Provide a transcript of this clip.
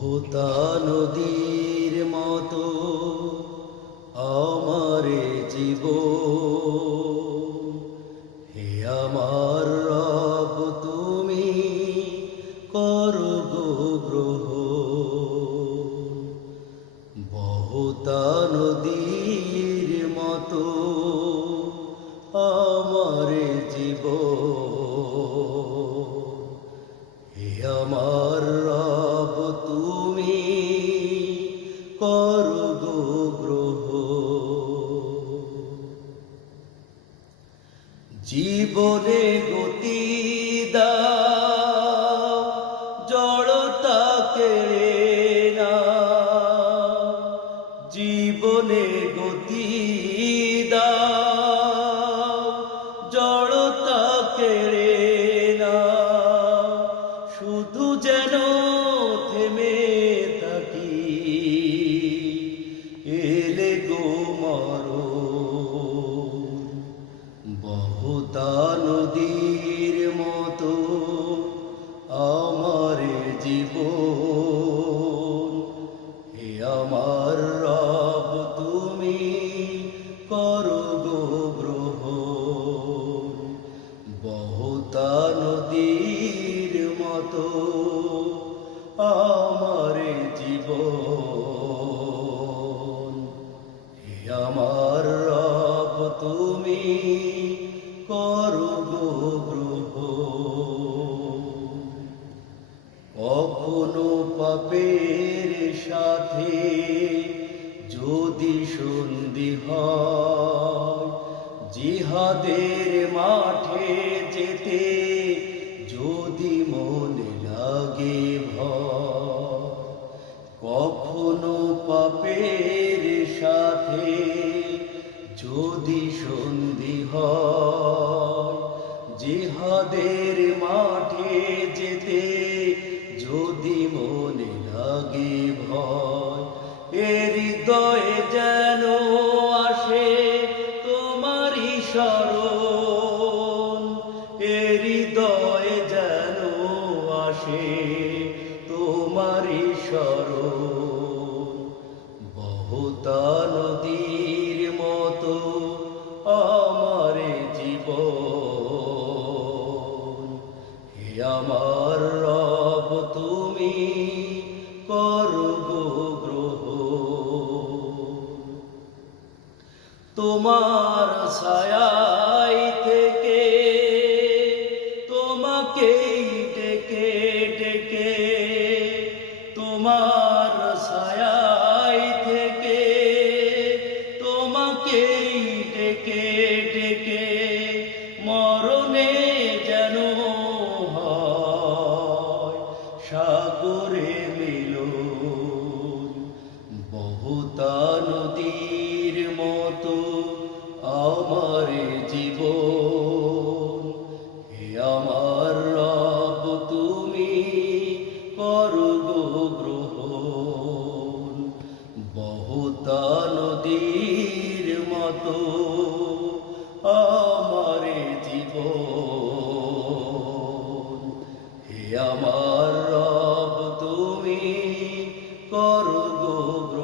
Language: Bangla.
বহুতা নদীর মতো আমারে জীবন, হে আমার রব তুমি করো গো গ্রহণ। বহুতা নদীর মতো আমারে জীবন, হে আমার রব তুমি করো গো গ্রহণ। জীবনে গতি দাও, জড়তা কেড়ে না। জীবনে গতি দাও, জড়তা কেড়ে না। শুধু যেন থেমে থাকি, এলে গো মরণ। বহুতা নদীর মতো আমার জীবন, হে আমার রব তুমি করো গো গ্রহণ। বহুতা নদীর মতো আমার জীবন, হে আমার রব তুমি করো গো গ্রহণ। কখনো পাপের সাথে যদি সন্ধি হয়, জিহাদের মাঠে যেতে যদি মনে লাগে ভয়। কখনো পাপের সাথে যদি সন্ধি হয়, জিহাদের মাঠে যেতে যদি মনে লাগে ভয়। এ হৃদয়ে যেন আসে তোমারই স্মরণ, এ হৃদয়ে যেন আসে তোমারই স্মরণ। বহুতা নদীর মতো আমার জীবন, হে আমার রব তুমি করো গো গ্রহণ। তোমার ছায়ায় থেকে তোমাকেই ডেকে ডেকে, তোমার ছায়ায় থেকে তোমাকেই ডেকে ডেকে, মরণে যেন হয় সাগরে মিলন। বহুতা নদীর মতো আমার জীবন, হে আমার রব তুমি করো গো গ্রহণ। বহুতা নদীর মতো আমার জীবন, হে আমার রব তুমি করো গো গ্রহণ।